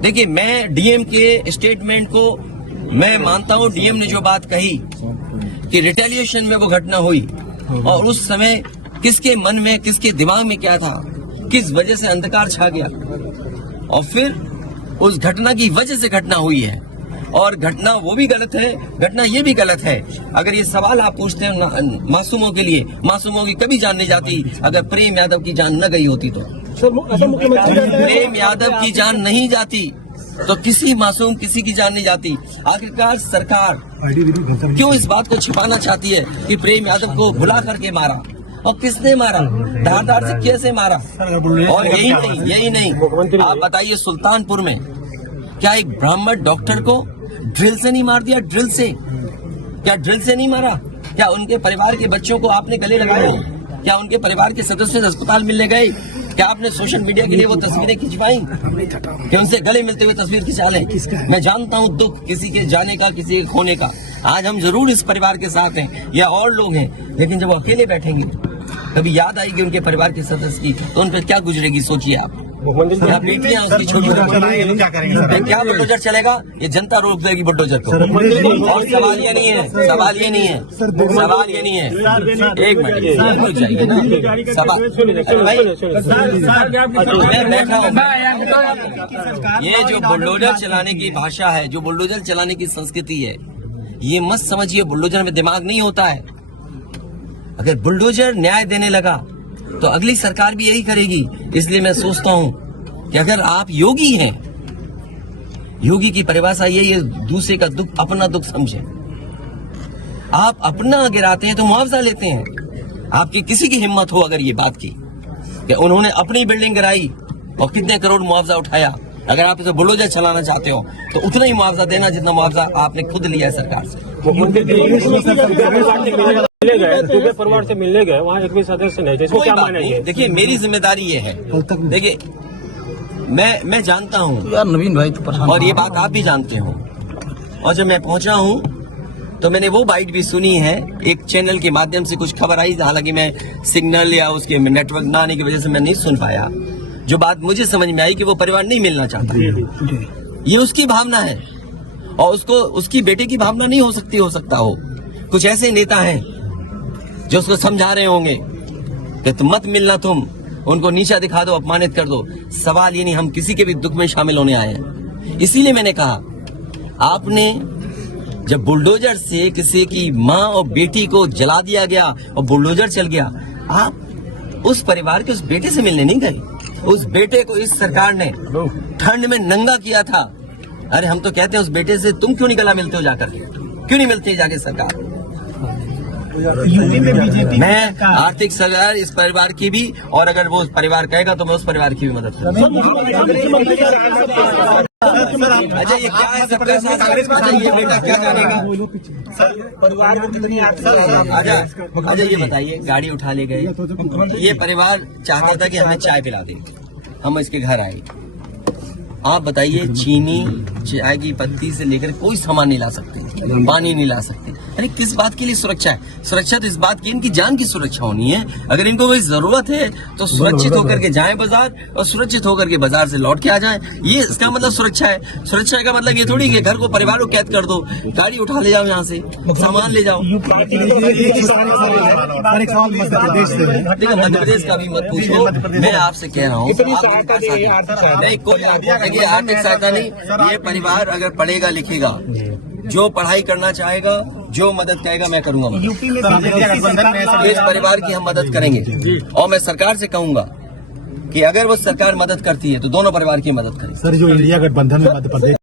देखिए, मैं डीएम के स्टेटमेंट को मैं मानता हूं। डीएम ने जो बात कही कि रिटेलिएशन में वो घटना हुई और उस समय किसके मन में, किसके दिमाग में क्या था, किस वजह से अंधकार छा गया और फिर उस घटना की वजह से घटना हुई है। और घटना वो भी गलत है, घटना ये भी गलत है। अगर ये सवाल आप पूछते हैं मासूमों के लिए, मासूमों की कभी जान नहीं जाती अगर प्रेम यादव की जान न गई होती तो। प्रेम यादव की जान नहीं जाती तो किसी मासूम किसी की जान नहीं जाती। आखिरकार सरकार क्यों इस बात को छिपाना चाहती है कि प्रेम यादव को भुला करके मारा, और किसने मारा, धारदार से कैसे मारा। और यही नहीं आप बताइए, सुल्तानपुर में क्या एक ब्राह्मण डॉक्टर को ड्रिल से नहीं मार दिया? ड्रिल से, क्या ड्रिल से नहीं मारा? क्या उनके परिवार के बच्चों को आपने गले लगाए? क्या उनके परिवार के सदस्य अस्पताल मिलने गए? क्या आपने सोशल मीडिया के लिए वो तस्वीरें खिंचवाई कि उनसे गले मिलते हुए तस्वीर खिंचा लें? मैं जानता हूं दुख किसी के जाने का, किसी के खोने का। आज हम जरूर इस परिवार के साथ हैं या और लोग हैं, लेकिन जब वो अकेले बैठेंगे कभी याद आएगी उनके परिवार के सदस्य की तो उन पर क्या गुजरेगी, सोचिए आप। बेटियां उसकी छोटी क्या बुलडोजर चलेगा? ये जनता रोक देगी बुलडोजर को। और सवाल ये नहीं है, सवाल ये नहीं है, सवाल ये नहीं है। एक मिनट रुक जाइए ना, मैं बैठा हूँ। ये जो बुलडोजर चलाने की भाषा है, जो बुलडोजर चलाने की संस्कृति है, ये मत समझिए बुलडोजर में दिमाग नहीं होता है। अगर बुलडोजर न्याय देने लगा तो अगली सरकार भी यही करेगी। इसलिए मैं सोचता हूं कि अगर आप योगी हैं, योगी की परिभाषा यही है, दूसरे का दुख अपना दुख समझे। आप अपना गिराते हैं तो मुआवजा लेते हैं। आपकी किसी की हिम्मत हो अगर ये बात की कि उन्होंने अपनी बिल्डिंग गिराई और कितने करोड़ मुआवजा उठाया, अगर आप इसे बुलडोजर चलाना चाहते हो तो उतना ही मुआवजा देना जितना मुआवजा आपने खुद लिया है सरकार से। परिवार से मिलने गए, वहाँ एक भी सदस्य नहीं, जिसको क्या माना है? देखिए, मेरी जिम्मेदारी ये है, देखिए मैं जानता हूँ यार नवीन भाई तो और ये बात आप भी जानते हो। और जब मैं पहुंचा हूँ तो मैंने वो बाइट भी सुनी है, एक चैनल के माध्यम से कुछ खबर आई, हालांकि मैं सिग्नल या उसके नेटवर्क न आने की वजह से मैं नहीं सुन पाया। जो बात मुझे समझ में आई कि वो परिवार नहीं मिलना चाहता, ये उसकी भावना है और उसको उसकी बेटे की भावना नहीं हो सकती। हो सकता हो कुछ ऐसे नेता हैं जो उसको समझा रहे होंगे कि तुम मत मिलना, तुम उनको नीचा दिखा दो, अपमानित कर दो। सवाल ये नहीं, हम किसी के भी दुख में शामिल होने आए हैं। इसीलिए मैंने कहा, आपने जब बुलडोजर से किसी की माँ और बेटी को जला दिया गया और बुलडोजर चल गया, आप उस परिवार के उस बेटे से मिलने नहीं गए। उस बेटे को इस सरकार ने ठंड में नंगा किया था। अरे हम तो कहते हैं उस बेटे से तुम क्यों नहीं गला मिलते हो जाकर, क्यों नहीं मिलते जाके सरकार? यूपी में बीजेपी मैं आर्थिक सहायता इस परिवार की भी, और अगर वो परिवार कहेगा तो मैं उस परिवार की भी मदद करूंगा। अच्छा, ये क्या है सबका साथ? अच्छा, ये बेटा क्या जानेगा? अच्छा ये बताइए, गाड़ी उठा ले गए, ये परिवार चाहता था कि हमें चाय पिला दे, हम इसके घर आए। आप बताइए, चीनी, चाय की पत्ती से लेकर कोई सामान नहीं ला सकते, पानी नहीं ला सकते। अरे किस बात के लिए सुरक्षा है? सुरक्षा तो इस बात की, इनकी जान की सुरक्षा होनी है। अगर इनको कोई जरूरत है तो सुरक्षित होकर के जाएं बाजार और सुरक्षित होकर के बाजार से लौट के आ जाएं। ये इसका मतलब सुरक्षा है। सुरक्षा का मतलब ये थोड़ी कि घर को, परिवार को कैद कर दो, गाड़ी उठा ले जाओ, यहाँ से सामान ले जाओ। देखिए, मध्य प्रदेश का भी मत पूछो, मैं आपसे कह रहा हूँ नहीं, कोई आर्थिक सहायता नहीं। ये परिवार अगर पढ़ेगा लिखेगा, जो पढ़ाई करना चाहेगा, जो मदद कहेगा, मैं करूंगा। यूपी में गठबंधन में इस परिवार की हम मदद करेंगे और मैं सरकार से कहूंगा कि अगर वो सरकार मदद करती है तो दोनों परिवार की मदद करें। सर, जो इंडिया गठबंधन में मध्य प्रदेश